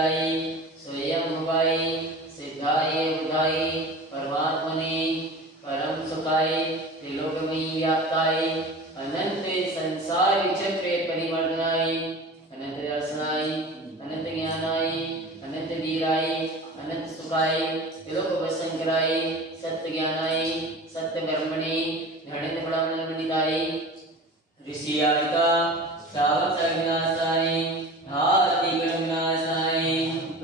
लीलाई स्वयं भवाई सिद्धाय बुधाई परमात्मने परम सुखाय त्रिलोकमयी व्याप्ताय अनंत संसार विचक्रे परिवर्तनाय अनंत दर्शनाय अनंत ज्ञानाय अनंत वीराय अनंत सुखाय त्रिलोक वसंकराय सत्य ज्ञानाय सत्य ब्रह्मणे धरणित ब्रह्मणिताय ऋषियायिका सावक विनाशाय हाति विनाशाय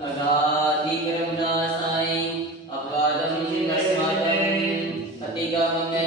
अगाधि विनाशाय अपवादं नस्मातं अतिगमने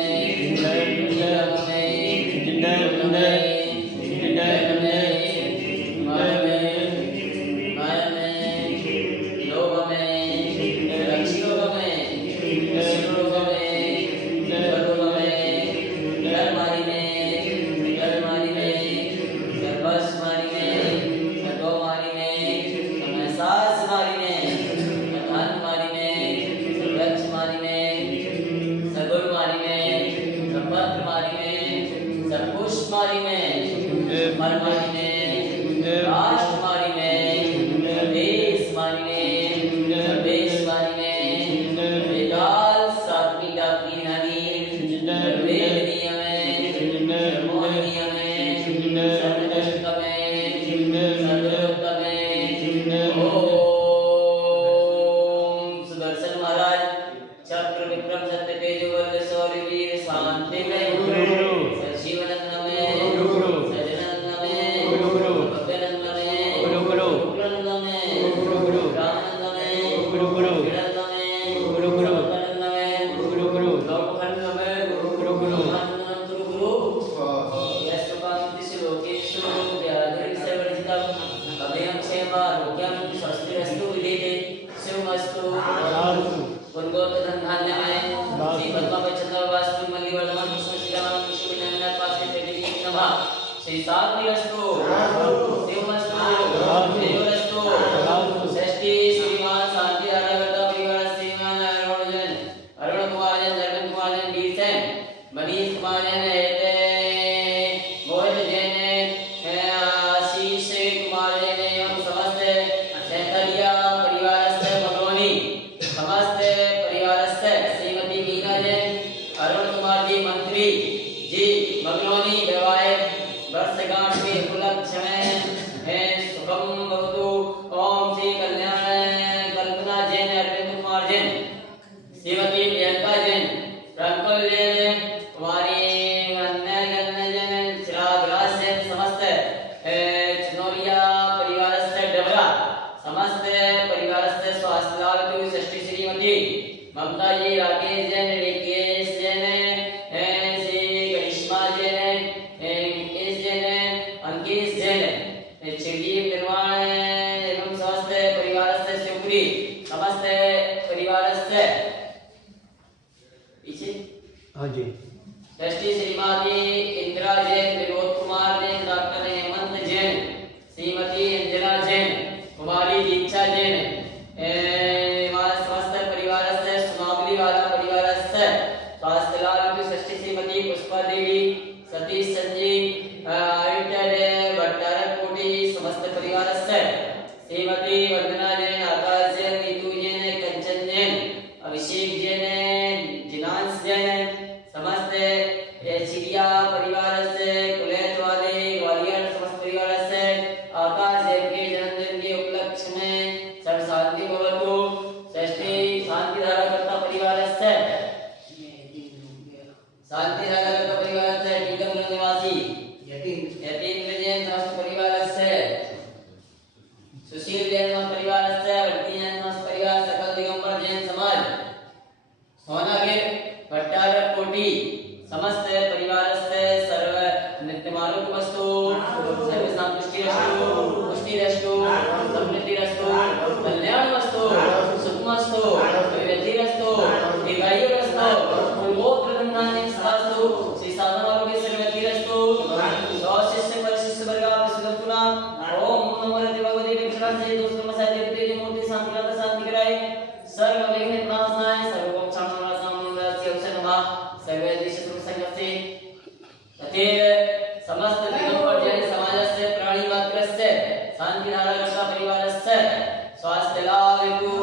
स्वास्थ्य लाभ हेतु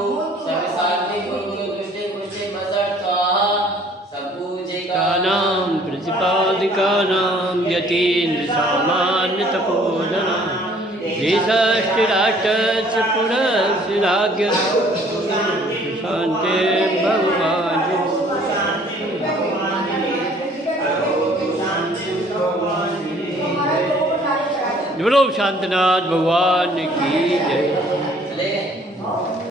सर्व शांति गुरु दृष्टि पुष्टि बसठ स्वाहा सबूजिकानां प्रतिपादिकानां यतीन्द्र सामान्य तपोधना श्रीषष्टिराष्टस्य पुरस्य राज्ञ शान्ते भगवान् बोलो शांतनाथ भगवान की जय।